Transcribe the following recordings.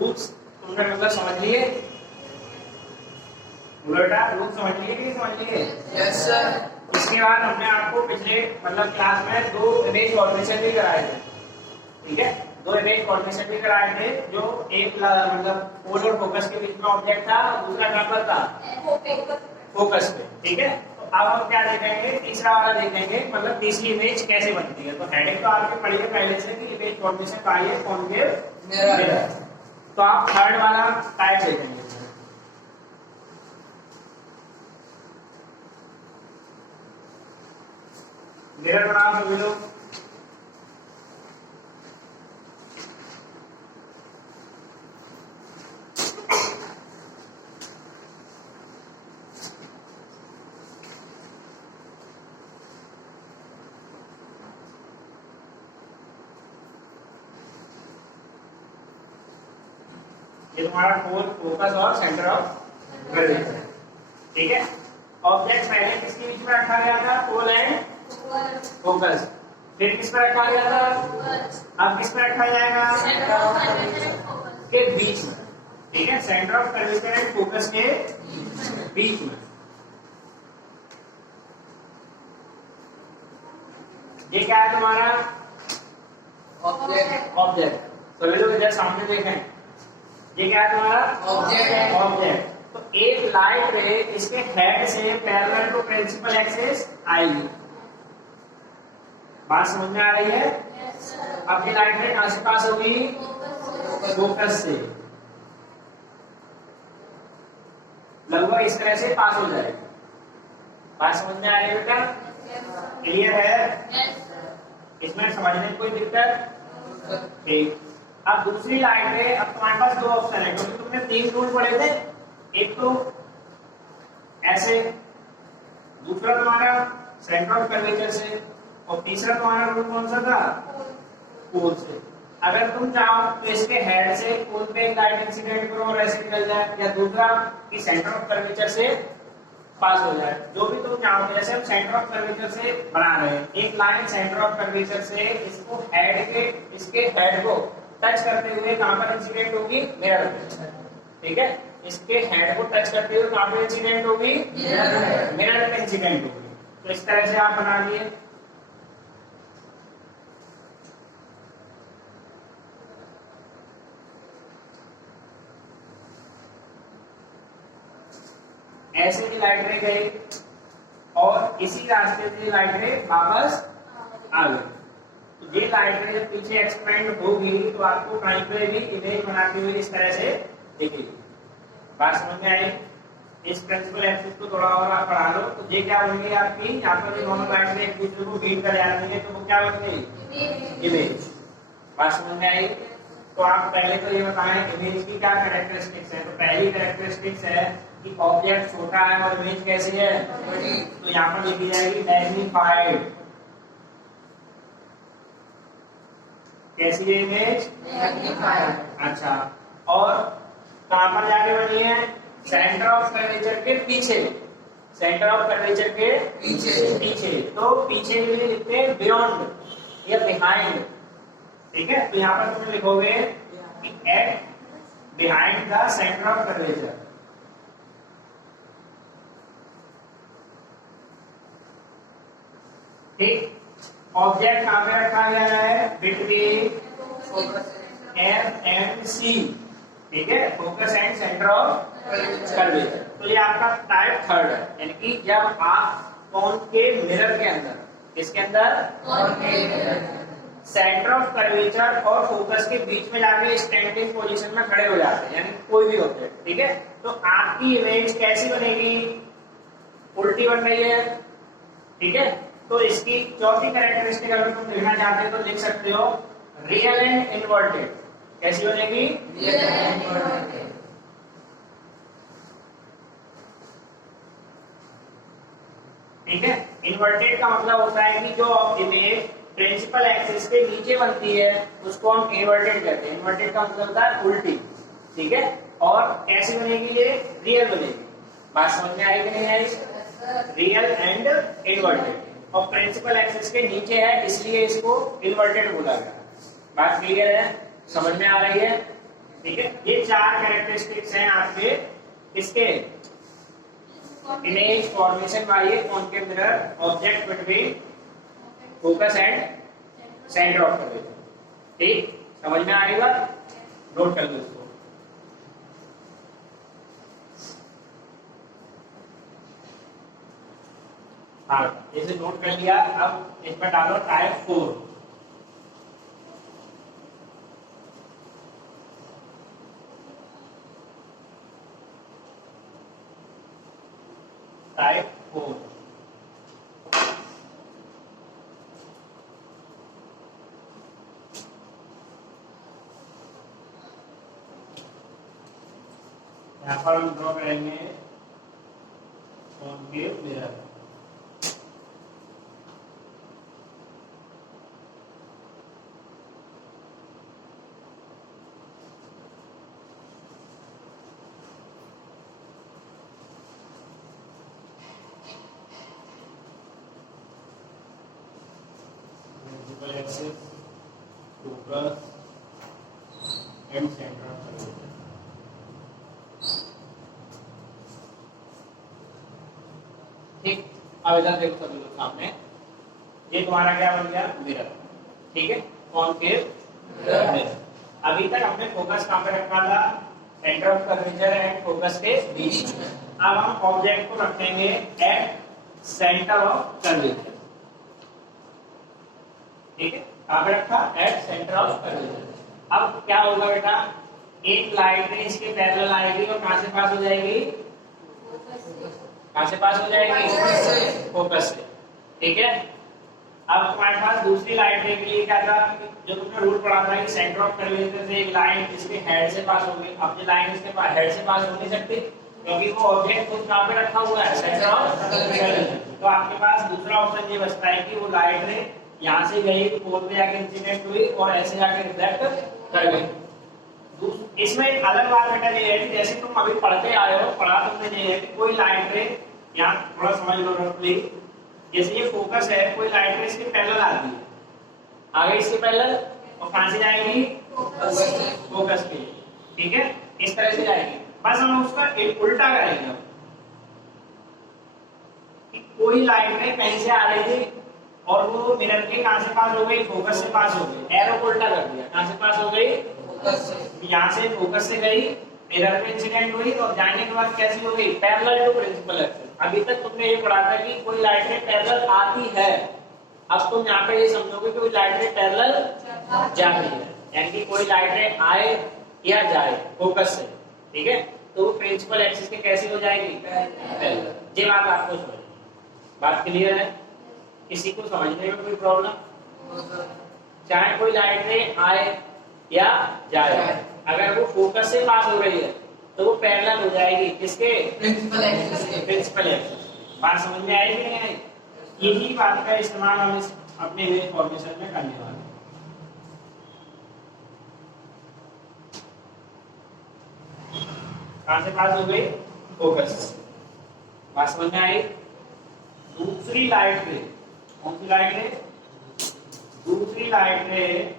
Rules तुमने मतलब समझ लिए? बेटा रूल्स समझ लिए कि नहीं समझ लिए? Yes sir. इसके बाद हमने आपको पिछले मतलब क्लास में दो इमेज फॉर्मेशन भी कराए थे, ठीक है? दो इमेज फॉर्मेशन भी कराए थे, जो एक मतलब पोल और फोकस के बीच में ऑब्जेक्ट था, दूसरा कहां पर था? फोकस पे, ठीक है? तो अब हम क्या देखेंगे, तीसरा वाला देखेंगे, मतलब तीसरी इमेज कैसे बनती है। तो हेडिंग तो आपके पढ़ी है पहले से कि इमेज फॉर्मेशन का है कॉन्केव मिरर। तो आप थर्ड वाला टाइप देखेंगे। मिरर बनाओ सभी लोग। ये तुम्हारा फोकस और सेंटर ऑफ ग्रेविटी, ठीक है? ऑब्जेक्ट पहले किसके बीच में रखा गया था? Pole and focus. फिर किस पर रखा गया था? अब किस पर रखा जाएगा? के बीच में, ठीक है? Centre of curvature and focus के बीच में। ये क्या है तुम्हारा? ऑब्जेक्ट। सभी लोग इधर सामने देखें, ये क्या है तुम्हारा? ऑब्जेक्ट। तो एक लाइट रे इसके हेड से पैरेलल टू प्रिंसिपल एक्सिस आएगी। बात समझ में आ रही है? अब ये लाइट रे कहां से पास होगी? फोकस से लगभग इस तरह से पास हो जाएगी। बात समझ में आ रही है बेटा? क्लियर है? इसमें समझने में कोई दिक्कत? ठीक। अब दूसरी लाइट में अब तुम्हारे पास दो ऑप्शन है, क्योंकि तुमने तीन रूल पढ़े थे, एक तो ऐसे, दूसरा तुम्हारा सेंटर ऑफ कर्वेचर से, और तीसरा तुम्हारा रूल कौन सा था? पोल से। अगर तुम चाहो तो इसके हेड से पोल पे एक लाइट इंसिडेंट करो और ऐसे निकल जाए, या दूसरा कि सेंटर ऑफ कर्वेचर से पास हो जाए, जो भी तुम चाहो। जैसे हम सेंटर ऑफ कर्वेचर से बना रहे हैं, एक लाइन सेंटर ऑफ कर्वेचर से इसको हेड के, इसके हेड को टच करते हुए कहां पर इंसिडेंट होगी? मिरर पे, ठीक है? इसके हेड को टच करते हुए कहां पर इंसिडेंट होगी? मिरर पे इंसिडेंट होगी। तो इस तरह से आप बना लिए। ऐसे ही लाइट रे गई और इसी रास्ते से लाइट रे वापस आ गई। तो ये लाइट रे जब पीछे एक्सपेंड होगी तो आपको कहीं पे भी इमेज बनाती हुई इस तरह से दिखेगी। बात समझ में आई? इस प्रिंसिपल एक्सिस को थोड़ा और आप बढ़ा लो तो ये क्या बन गई आपकी? यहाँ पर दोनों लाइट रे एक दूसरे को बीट कर जा रही है, तो वो क्या बन गई? इमेज। बात समझ में आई? तो आप पहले तो ये बताएं इमेज की क्या कैरेक्टरिस्टिक्स है। तो पहली कैरेक्टरिस्टिक्स है कि ऑब्जेक्ट छोटा है और इमेज कैसी है? तो यहाँ पर लिखी जाएगी मैग्नीफाइड। कैसी है इमेज? मैग्नीफाइड। अच्छा, और कहां पर जाके बनी है? सेंटर ऑफ कर्वेचर के पीछे। सेंटर ऑफ कर्वेचर के पीछे। तो पीछे के लिए लिखते हैं बियॉन्ड या बिहाइंड, ठीक है? तो यहाँ पर तुम लिखोगे कि at behind the centre of curvature. ठीक। ऑब्जेक्ट कहां पे रखा गया है? बिटवीन एफ एंड सी, ठीक है? Focus and centre of curvature. तो ये आपका टाइप थर्ड है, यानी कि जब आप कॉनकेव मिरर के अंदर, किसके अंदर? सेंटर ऑफ कर्वेचर और फोकस के बीच में जाके स्टैंडिंग पोजीशन में खड़े हो जाते हैं, यानी कोई भी ऑब्जेक्ट, ठीक है? तो आपकी इमेज कैसी बनेगी? उल्टी बन रही है, ठीक है? तो इसकी चौथी कैरेक्टरिस्टिक अगर तुम लिखना चाहते हो तो लिख सकते हो रियल एंड इन्वर्टेड। कैसी बनेगी? Real and inverted. ठीक है? इन्वर्टेड का मतलब होता है कि जो इमेज प्रिंसिपल एक्सिस के नीचे बनती है उसको हम इन्वर्टेड कहते हैं। इन्वर्टेड का मतलब होता है उल्टी, ठीक है? और कैसी बनेगी? ये रियल बनेगी। बात समझ में आई कि नहीं आई? रियल एंड इन्वर्टेड, और प्रिंसिपल एक्सिस के नीचे है इसलिए इसको इन्वर्टेड बोला गया। बात क्लियर है? समझ में आ रही है? ठीक है, ये चार कैरेक्टरिस्टिक्स हैं आपके इसके इमेज फॉर्मेशन वाले concave mirror, object between focus and centre of curvature. ठीक, समझ में आएगा, नोट कर लो इसको। हाँ, जैसे नोट कर लिया, अब इस पर डालो टाइप 4। टाइप 4 यहाँ पर हम ड्रॉ करेंगे concave mirror. Axis, focus and center of curvature। ठीक, अब इधर देखो सभी लोग सामने, ये तुम्हारा क्या बन गया, मिरर। ठीक है, कॉन्केव मिरर। अभी तक हमने फोकस कहाँ पे रखा था, centre of curvature and focus के बीच में। अब हम ऑब्जेक्ट को रखेंगे एट सेंटर ऑफ कर्वेचर। ठीक है, कहाँ पे रखा, एट सेंटर ऑफ कर्वेचर। अब क्या होगा बेटा, एक लाइट में इसके पैरेलल आएगी और कहाँ से पास हो जाएगी, कहाँ से पास हो जाएगी, फोकस से। ठीक है, अब तुम्हारे पास दूसरी लाइट के लिए क्या था, जो तुमने रूल पढ़ा था कि सेंटर ऑफ कर्वेचर से एक लाइन इसके हेड से पास होगी। अब ये लाइन इसके पास हेड से पास हो नहीं सकती, क्योंकि वो ऑब्जेक्ट खुद कहाँ पे रखा हुआ है, सेंटर ऑफ कर्वेचर। तो आपके पास दूसरा ऑप्शन ये बचता है कि वो लाइट ने यहाँ से गई, पोल पे जाके इंसिडेंट हुई और ऐसे जाके रिफ्लेक्ट कर गई। इसमें एक अलग बात बेटा ये है कि जैसे तुम अभी पढ़ते आए हो, पढ़ा तुमने ये है कि कोई लाइट रे, यहाँ थोड़ा समझ लो प्लीज, जैसे ये फोकस है, कोई लाइट रे इसके पैरेलल आती है, आ गई इसके पैरेलल और कहाँ से जाएगी, फोकस के। ठीक है, इस तरह से जाएगी। बस हम उसका एक उल्टा करेंगे, कोई लाइट रे कहीं से आ रही थी और वो मिरर के कहां से पास हो गई, फोकस से पास हो गई। एरो को उल्टा कर दिया, कहां से पास हो गई, फोकस से। यहाँ से फोकस से गई, मिरर पे इंसिडेंट हुई और जाने के बाद कैसी हो गई, पैरेलल टू प्रिंसिपल एक्सिस। अभी तक तुमने ये पढ़ा था कि कोई लाइट रे पैरेलल आती है, अब तुम यहाँ पे ये समझोगे कि कोई लाइट रे पैरेलल जाती है, यानी कि कोई लाइट रे आए या जाए फोकस से। ठीक है, तो वो प्रिंसिपल एक्सिस के कैसी हो जाएगी, पैरेलल। ये बात आपको समझ, बात क्लियर है, किसी को समझने में कोई प्रॉब्लम, चाहे कोई लाइट रे आए या जाए, अगर वो फोकस से पास हो रही है तो वो पैरेलल हो जाएगी किसके, प्रिंसिपल एक्सिस के। Principal axis. बात समझ में आई कि नहीं आई? यही बात का इस्तेमाल हम अपने इमेज फॉर्मेशन में करने वाले हैं। कहां से पास हो गई, फोकस। बात समझ में आई? दूसरी लाइट रे, कौन सी लाइट रे, दूसरी लाइट रे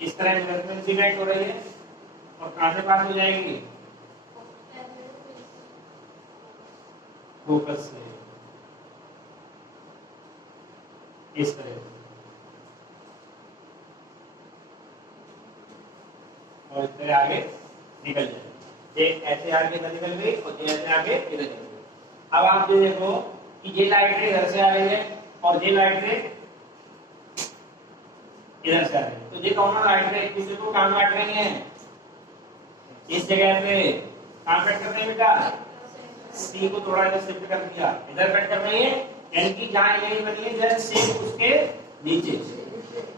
इस तरह इंसिडेंट हो रही है और कहां से पास हो जाएगी, फोकस से, इस तरह से। और इस तरह आगे निकल जाए, ये ऐसे आगे इधर निकल गई और ये ऐसे आगे इधर निकल गई। अब आप ये देखो कि ये लाइट रे इधर से आ रही है और ये लाइट रे इधर से आ रही है, तो ये दोनों लाइट रे एक दूसरे को कहां काट रही हैं, इस जगह पे कहां कट कर रही है बेटा, सी को थोड़ा इधर शिफ्ट कर दिया, इधर कट कर रही है, यानी कि जहां यही बनी है जस्ट सेम उसके नीचे,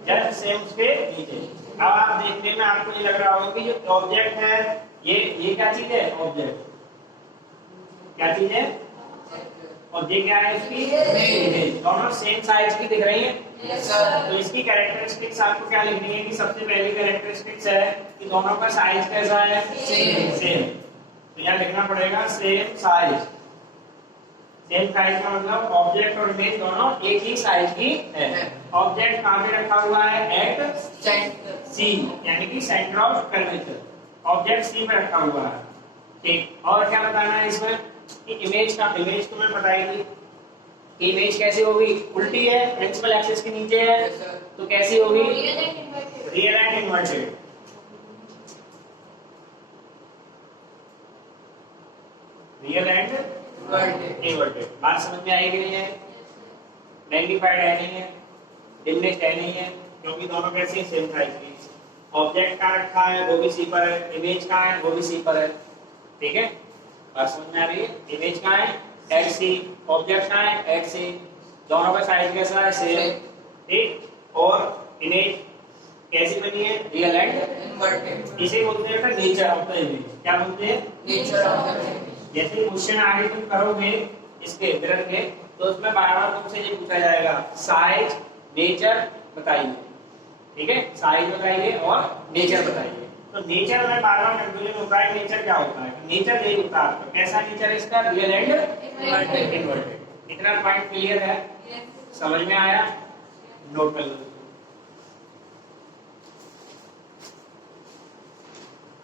जस्ट सेम उसके नीचे। अब आप देखने में आपको ये लग रहा होगा कि जो ऑब्जेक्ट है ये क्या चीज है, ऑब्जेक्ट क्या चीज है, और ये क्या है, इसकी इमेज। दोनों सेम साइज की दिख रही है। yes, तो इसकी कैरेक्टरिस्टिक्स आपको क्या लिखनी है कि सबसे पहली कैरेक्टरिस्टिक्स है कि दोनों का साइज कैसा है, सेम। तो यहाँ लिखना पड़ेगा सेम साइज, सेम साइज का मतलब ऑब्जेक्ट और इमेज दोनों एक ही साइज की है। ऑब्जेक्ट कहाँ पे रखा हुआ है? एट सी, यानी कि centre of curvature. Object C पे रखा हुआ है। ठीक, और क्या बताना है इसमें कि इमेज तुम्हें बताएगी कि इमेज कैसी होगी? उल्टी है, प्रिंसिपल एक्सिस के नीचे है, तो कैसी होगी? Real and inverted. Real and inverted. बात समझ में आई कि नहीं है? मैग्नीफाइड है नहीं है, डिमिनिश्ड है नहीं है, क्योंकि दोनों कैसे हैं? सेम साइज की। ऑब्जेक्ट कहाँ रखा है? वो भी सी पर है। इमेज कहाँ है? वो भी सी पर है। ठीक है, बात समझ में आ रही है? इमेज कहाँ है? एट सी। ऑब्जेक्ट कहाँ है? एट सी। दोनों का साइज कैसा है? सेम। ठीक, और इमेज कैसी बनी है? Real and inverted. इसे बोलते हैं नेचर ऑफ द इमेज। क्या बोलते हैं? Nature of the image. जैसे क्वेश्चन आगे तुम करोगे इसके मिरर के, तो उसमें बार-बार तुमसे ये पूछा जाएगा साइज, नेचर बताइए। ठीक है, साइज बताइए और नेचर बताइए। तो नेचर में बार-बार कंफ्यूजन होता है, नेचर क्या होता है? नेचर यही होता है। तो कैसा नेचर है इसका? Real and inverted. इतना पॉइंट क्लियर है? समझ में आया? नोट कर लो।